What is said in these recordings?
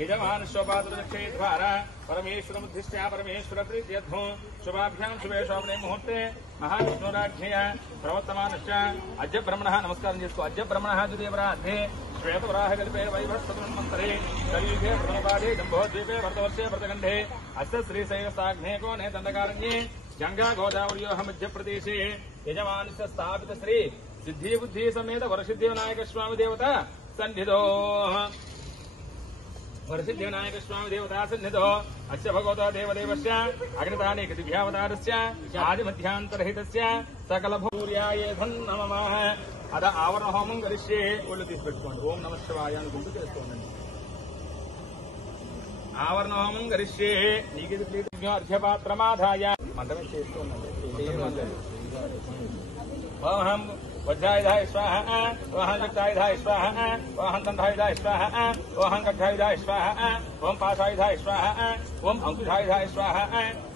यजमान शोभाद्रक्षे द्वारा परमेश्वर मुद्धिष्ठा परमेश्वर प्रीत्यर्थो शुभाभ्यां शुभे शोभने मुहूर्ते महाविष्णुराज्ञया प्रवर्तमानश्च अद्य ब्रह्मणः नमस्कारं చేసుకో अद्य ब्रह्मणः द्वितीयवराध्ये श्वेतवराहकल्पे वैभवस्तमन्वन्तरे कलियुगे प्रथमपादे जम्बोद्वीपे भरतवर्षे भरतखण्डे अस्य श्रीशैलसाग्ने कोणे दण्डकारण्ये गंगा गोदावर्योः मध्यप्रदेशे यजमानस्य स्थापित श्री सिद्धि बुद्धि समेत वरसिद्धि विनायक स्वामी देवता सन्निधो वरसिद्धि विनायक स्वामी देवता सन्निधो अस्य भगवता देवदेवस्य अग्नितानेक दिव्यावतारस्य आदिमध्यांतरहितस्य सकलभूर्याय धन्नमः अद आवरण होमं करिष्ये ఒళ్ళు తీసి పెట్టుకోండి ఓం నమః శివాయ అనుకుంటూ చేసుకోండి आवरण होमं करिष्ये నీకిది ప్రీతిజ్ఞ అర్ఘ్యపాత్రమాధాయ మంత్రం చేస్తున్నాను ओम वज्रायुधाय स्वाहा ओहं शक्तायुधाय स्वाहा ओहं दंडायुधाय स्वाहा ओहं गड्ढायुधाय स्वाहा ओम पाशायुधाय स्वाहा ओम अंकुशायुधाय स्वाहा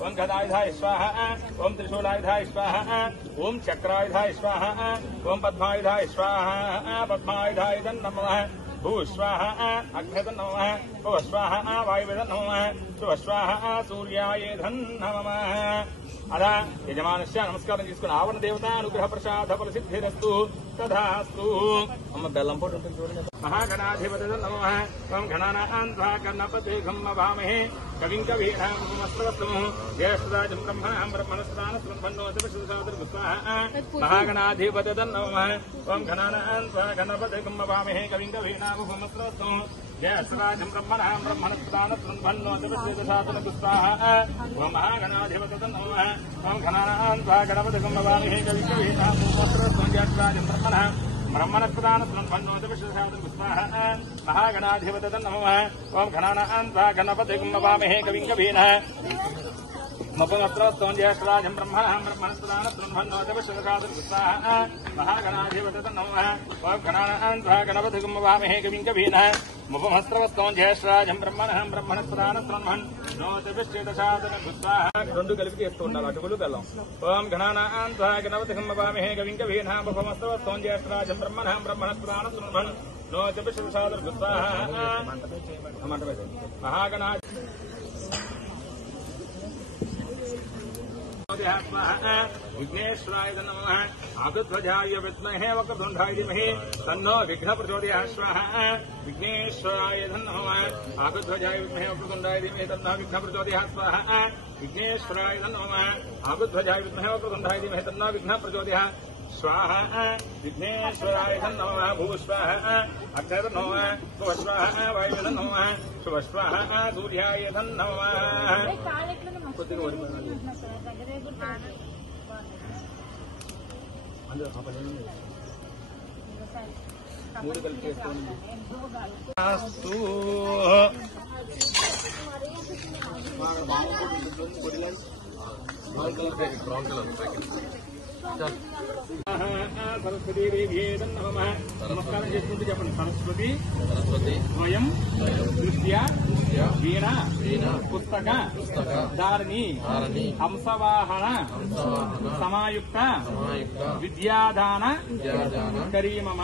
ओम गदायुधाय स्वाहा ओम त्रिशूलायुधाय स्वाहा ओम चक्रायुधाय स्वाहा ओम पद्मायुधाय स्वाहा पद्मायुधाय नमः भू स्वाहा अग्निधन नमः भुव स्वाहा वायुधन नमः शुभ स्वाहा सूर्याय नमः अदा यजमानस्य नमस्कारं చేసుకుని ఆవరణ దేవత అనుగ్రహ ప్రసాద ఫల సిద్ధిరస్తు తథాస్తు అమ్మ బెల్లం పొట్టు ఉంటుంది చూడండి మహాగణాధిపతి నమః ఓం గణానాం త్వా గణపతే గమ్మవామహే కవిం కవీనాం నమస్కృతం జ్యేష్ఠరాజం బ్రహ్మణాం బ్రహ్మణస్నాన సంపన్నోత విశుద్ధసాదర స్వాహా మహాగణాధిపతి నమః ఓం గణానాం త్వా గణపతే గమ్మవామహే కవిం కవీనాం నమస్కృతం జ్యేష్ఠరాజం బ్రహ్మణాం బ్రహ్మణస్నాన సంపన్నోత విశుద్ధసాదర స్వాహా ఓం మహాగణాధిపతి నమః ओम घनानां त्वा गणपति गम्मवामहे कविं कवीनां नमस्कृतं ज्येष्ठराजं ब्रह्मणः ब्रह्मणस्पदान संपन्नोत विशुद्धसादर स्वाहा महागणाधिपतये नमः ओम घनानां त्वा गणपति गम्मवामहे कविं कवीनां मपमस्त्रस्तं ज्येष्ठराजं ब्रह्मणः ब्रह्मणस्पदान संपन्नोत विशुद्धसादर स्वाहा महागणाधिपतये नमः ओम घनानां त्वा गणपति गम्मवामहे कविं कवीनां मुपमस्त्रस्तं ज्येष्ठराजं ब्रह्मणः ब्रह्मणस्पदान రెండు కలిపి చేస్తూ ఉండాలి అటుకులు బెల్లం ఓం గణానాం త్వా గణపతి గమ్మవామహే కవిం కవీనాం ఉపమస్తవస్తం జ్యేష్ఠరాజం బ్రహ్మణాం బ్రహ్మణస్పదాన సంపన్ నోత విశుద్ధసాదర స్వాహా మహాగణా विघ्नेश्वराय नमः आगध्वजाय विद्महे वक्रतुण्डाय धीमहि तन्नो विघ्न प्रचोदयात् स्वाहा विघ्नेश्वराय नमः आगध्वजाय विद्महे वक्रतुण्डाय धीमहि तन्नो विघ्न प्रचोदयात् स्वाहा विघ्नेश्वराय नमः आगध्वजाय विद्महे वक्रतुण्डाय धीमहि तन्नो विघ्न प्रचोदयात् स्वाहा विघ्नेश्वराय नमः भू स्वाहा अक्षर नमः भुव स्वाहा वायु नमः शुभ स्वाहा सूर्याय नमः మూడు కలిపి చేసుకోండి सरस्वती देवी नमः नमस्कारं చేసుకుంటూ చెప్పండి सरस्वती स्वयं दृष्ट्या वीणा पुस्तक धारिणी हंसवाहन समायुक्त विद्यादान करी मम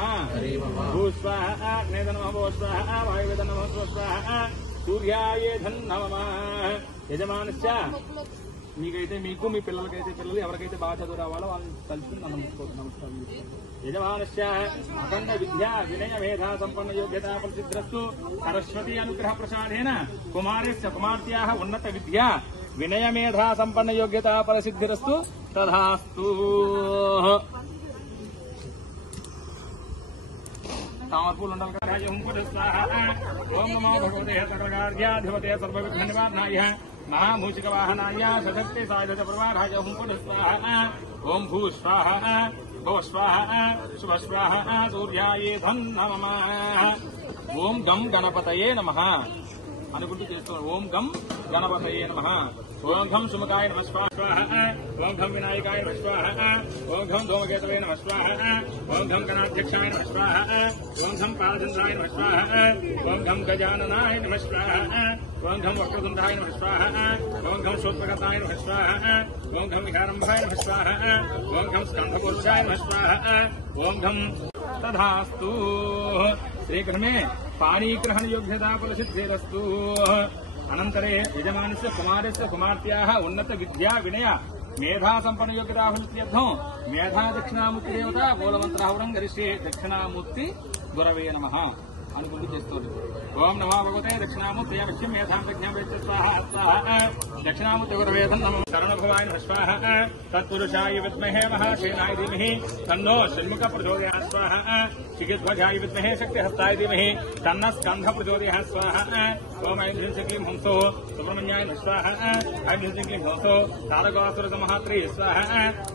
भूस्वाहा अग्नेय नमः भूस्वाहा वायुवेद नमः स्वस्वाहा सूर्याय नमः यजमानस्य మీకైతే మీకు మీ పిల్లలకైతే పిల్లలు ఎవరికైతే బాగా చదువు రావాలో వాళ్ళని కలిసి నమస్కారం యజమానస్య అఖండ విద్యా వినయ మేధా సంపన్న యోగ్యతా ప్రసిద్ధిరస్తు సరస్వతి అనుగ్రహ ప్రసాదేన కుమారస్య కుమార్తెయాః ఉన్నత విద్యా వినయ మేధా సంపన్న యోగ్యతా ప్రసిద్ధిరస్తు తథాస్తు तामरपूल मंडल का राज ओम नमो भगवते सकलकार्याधिपते सर्वविघ्न निवारणाय महामूषिक वाहनाय सशक्ति सायुध प्रवाहाय ओम स्वाहा ओम भू स्वाहा भो स्वाहा शुभ स्वाहा सूर्याय नमः ओम गम गणपतये नमः అనుకుంటూ చేసుకోండి. ఓం గం గణపతయే నమః. ఓం గం సుముఖాయ నమః స్వాహ. ఓం గం వినాయకాయ నమః స్వాహ. ఓం గం ధూమకేతవే నమః స్వాహ. ఓం గం గణాధ్యక్షాయ నమః స్వాహ. ఓం గం పాదచంద్రాయ నమః స్వాహ. ఓం గం గజాననాయ నమః స్వాహ. ఓం గం వక్రతుండాయ నమః స్వాహ. ఓం గం శూద్రగతాయ నమః స్వాహ. ఓం గం వికారంభాయ నమః స్వాహ. ఓం గం స్కంధపురుషాయ నమః స్వాహ. ఓం గం తథాస్తు. శ్రీకృష్ణే పాణీగ్రహణ యోగ్యతా ఫలసిద్ధిరస్తు. అనంతరే యజమానస్య కుమారస్య కుమార్తెయాః ఉన్నత విద్యా వినయ మేధా సంపన్న యోగ్యతాఫలిత్యర్థం మేధా దక్షిణామూర్తి దేవత మూలమంత్రాహురం గరిష్యే. దక్షిణామూర్తి గురవే నమః అనుకుంటూ చేస్తుంది. ఓం నమో భగవతే దక్షిణామూర్తి విషయం మేధాం ప్రజ్ఞాపేత్య స్వాహ స్వాహ. దక్షిణామూర్తి గురవే నమః. శరణభవాయ నమః స్వాహ. తత్పురుషాయ విద్మహే మహాసేనాయ ధీమహి తన్నో షణ్ముఖ ప్రచోదయాత్ స్వాహ. చికిధ్వజాయ విద్మహే శక్తిహస్తాయ ధీమహి తన్న స్కంధ ప్రచోదయాత్ స్వాహ. ఓం ఐంద్రియం క్లీం హంసో సుబ్రహ్మణ్యాయ నమః స్వాహ. ఐంద్రియం క్లీం హంసో తారకాసుర సమహాత్రే స్వాహ.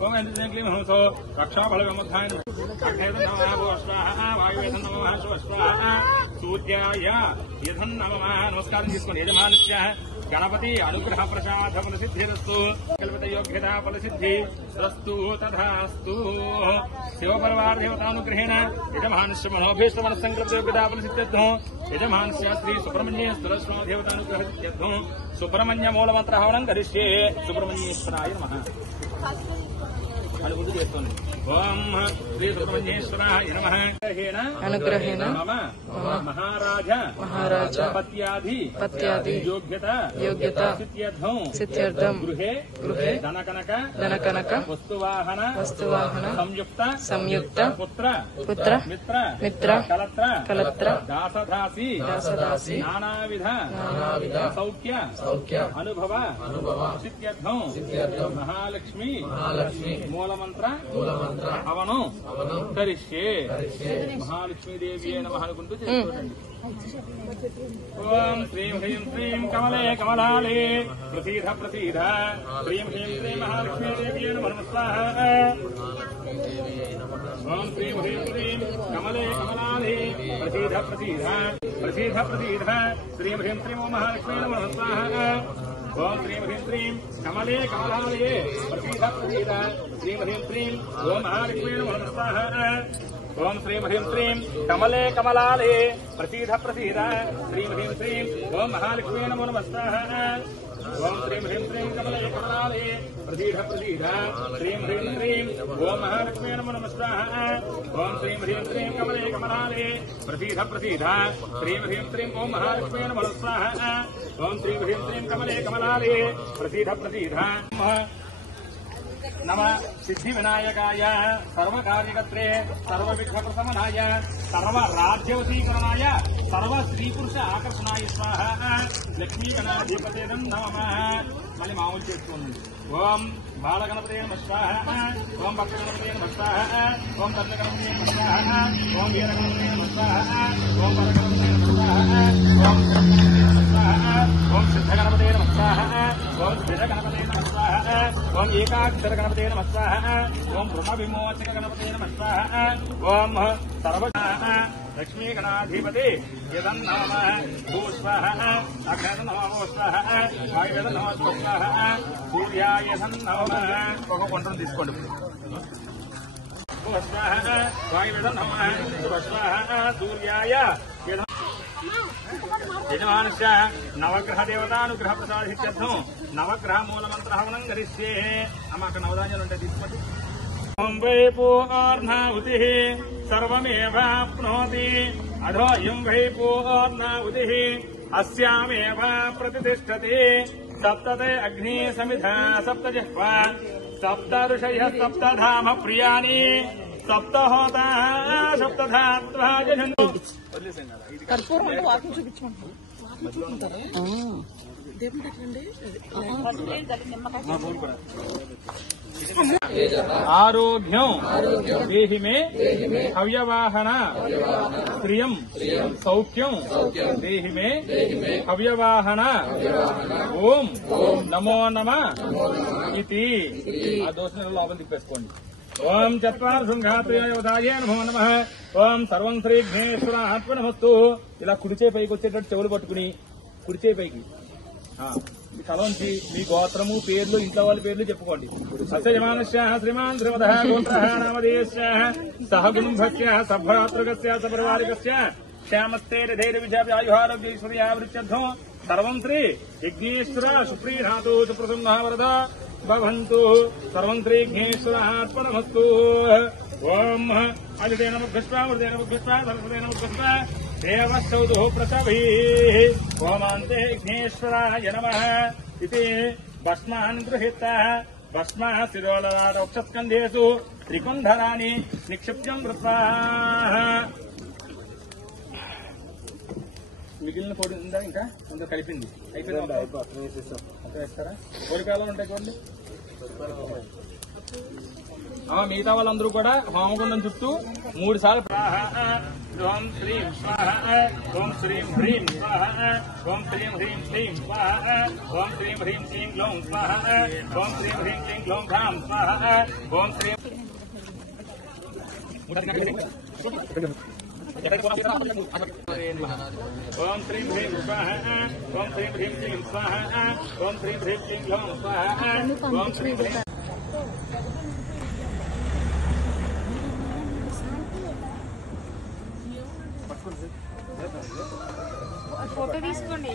ఓం ఐంద్రియం క్లీం హంసో రక్షాబల విముద్ధాయ నమః స్వాహ. వాయువేదం నమః స్వాహ. సూర్యాయ యథన్ నమః. నమస్కారం చేసుకోండి. యజమానస్య గణపతి అనుగ్రహ ప్రసాద ఫలసిద్ధిరస్తు. కల్పిత యోగ్యతా ఫలసిద్ధి రస్తు తథాస్తు. శివపరివార దేవతానుగ్రహేణ యజమానస్య మనోభీష్ట మన సంకల్ప యోగ్యతా ఫలసిద్ధ్యర్థం యజమానస్య శ్రీ సుబ్రహ్మణ్య స్థురస్వ దేవతానుగ్రహ సిద్ధ్యర్థం సుబ్రహ్మణ్య మూలమంత్ర హవనం కరిష్యే. సుబ్రహ్మణ్యేశ్వరాయ నమః అనుకుంటూ చేస్తుంది. ఓం శ్రీ సుబ్రహ్మణ్యేశ్వరాయ నమః. అనుగ్రహేణ మమ మహారాజ పత్యాది యోగ్యత సిద్ధ్యర్థం గృహే ధనకనక వస్తువాహన సంయుక్త పుత్ర మిత్ర కలత్ర దాసదాసి నానావిధ సౌఖ్య అనుభవ సిద్ధ్యర్థం మహాలక్ష్మి మూలమంత్ర హవనం కరిష్యే. మహాలక్ష్మీదేవి నమః అనుకుంటూ చేసుకోండి. ఓం శ్రీం హ్రీం శ్రీం కమలే కమలాలే ప్రసీద ప్రసీద. శ్రీం హ్రీం శ్రీం మహాలక్ష్మీదేవి నమః స్వాహ. ఓం శ్రీం హ్రీం శ్రీం కమలే కమలాలే ప్రసీద ప్రసీద ప్రసీద ప్రసీద. శ్రీం హ్రీం శ్రీం ఓం మహాలక్ష్మీ నమః స్వాహ. ఓం శ్రీం హ్రీం శ్రీం కమలే కమలాలే ప్రసీద ప్రసీద. శ్రీం హ్రీం శ్రీం ఓం మహాలక్ష్మీ నమః స్వాహ. ఓం శ్రీం హ్రీం శ్రీం కమలే కమలాలే ప్రసీద ప్రసీద. శ్రీం హ్రీం శ్రీం ఓం మహాలక్ష్మీ నమో నమః స్వాహ. ఓం శ్రీం హ్రీం శ్రీం కమలే కమలాలే ప్రసీద ప్రసీద. శ్రీం హ్రీం శ్రీం ఓం మహాలక్ష్మీ నమో నమః స్వాహ. ఓం శ్రీం హ్రీం శ్రీం కమలే కమలాలే ప్రసీద ప్రసీద. శ్రీం హ్రీం శ్రీం ఓం మహాలక్ష్మీ నమో నమః స్వాహ. ఓం శ్రీం హ్రీం శ్రీం కమలే కమలాలే ప్రసీద ప్రసీద. నమ సిద్ధి వినాయకాయ సర్వకార్యకర్త్రే సర్వవిఘ్నప్రశమనాయ సర్వరాజ్యవశీకరణాయ సర్వ స్త్రీ పురుష ఆకర్షణాయ స్వాహ. లక్ష్మీగణాధిపతే నమః. మళ్ళీ మామూలు చేసుకోండి. ఓం బాలగణపతే నమః స్వాహ. ఓం భక్తగణపతే నమః స్వాహ. ఓం దత్తగణపతే నమః స్వాహ. ఓం వీరగణపతే నమః స్వాహ. ఓం పరగణపతే నమః స్వాహ. ఓం ఓం సిద్ధగణపతే నమః స్వాహ. ఓం స్థిరగణపతే నమః స్వాహ. ఓం ఏకాక్షర గణపతే నమః స్వాహ. ఓం బ్రహ్మ విమోచక గణపతే నమః స్వాహ. ఓం సర్వ లక్ష్మీగణాధిపతి యదన్నమ భూస్వాహ. అగ్నో స్వాహ. వాయువేదన్నమ స్వాహ. సూర్యాయదన్నమ. ఒక కొంటను తీసుకోండి. స్వాహ వాయువేదన్నమ స్వాహ. సూర్యాయ యజమానస్య నవగ్రహ దేవతానుగ్రహ ప్రసాదిత్యర్థం నవగ్రహ మూలమంత్ర హవనం కరిష్యే. అమ్మ అక్కడ నవధాన్యాలు ఉంటాయి తీసుకోండి. ఓం వై పూర్ణాహుతి సర్వమేవాప్నోతి అధో ఇం వై పూర్ణాహుతి అస్యామేవ ప్రతిష్టతి. సప్తతే అగ్ని సమిధ సప్త జిహ్వా సప్త ఋషయ సప్తధామ ప్రియాని సప్తహోత సప్తధాత్వా జంతు. ఆరోగ్యం దేహి మే హవ్యవాహన. శ్రియం సౌఖ్యం దేహి మే హవ్యవాహన. ఓం నమో నమ ఇది. ఆ దోషం లోపల తిప్పేసుకోండి. ఓం చత్వార శృంగాత్రయోధాయ నమో నమః. ఓం సర్వం శ్రీ విఘ్నేశ్వరాత్మనమస్తు. ఇలా కుడిచే పైకి వచ్చేటట్టు చెవులు పట్టుకుని కుడి చేయి పైకి మీ తలోంచి మీ గోత్రము పేర్లు ఇంట్లో వాళ్ళ పేర్లు చెప్పుకోండి. సస్యజమానస్య శ్రీమాన్ శ్రీమదః గోత్రః నామధేయస్య సహ గుణభక్త్య సభ్రాతృకస్య సపరివారికస్య శ్యామస్తేర్ధైర్విజయాయుహారోగ్యైశ్వర్యావృత్యర్థం సర్వం శ్రీ యజ్ఞేశ్వర సుప్రీనాథో సుప్రసన్నః వరద భవంతు. సర్వం శ్రీ యజ్ఞేశ్వరార్పణమస్తు. ఓం అదితే నమః వృదే నమః సరస్వతే నమః దేవస్తౌతు ప్రసభీః. ఓమాంతే యజ్ఞేశ్వరాయ నమః ఇతి భస్మాన్ గృహీత భస్మ శిరోలరాటోక్షస్కంధేషు త్రికుంధరాని నిక్షిప్యం కృత్వా. మిగిలిన పొడి ఉందా ఇంకా కొంత కలిపింది అయిపోయింది. వేస్తారా కోరికాలం ఉంటాయి చూడండి. మిగతా వాళ్ళందరూ కూడా హోమగుండం చుట్టూ 3 సార్లు ఓం శ్రీం స్వాహ ఓం శ్రీం హ్రీం స్వాహ ఓం శ్రీం హ్రీం శ్రీం స్వాహ ఓం శ్రీం హ్రీం శ్రీం గ్లౌం స్వాహ ఓం శ్రీం హ్రీం శ్రీం గ్లౌం ధాం స్వాహ ఓం శ్రీం ఓం శ్రీం హ్రీం స్వాహ ఓం శ్రీం హ్రీం శ్రీం స్వాహ ఓం శ్రీం హ్రీం శ్రీం గ్లౌం స్వాహ ఓం శ్రీం హ్రీం. ఫోటో తీసుకోండి.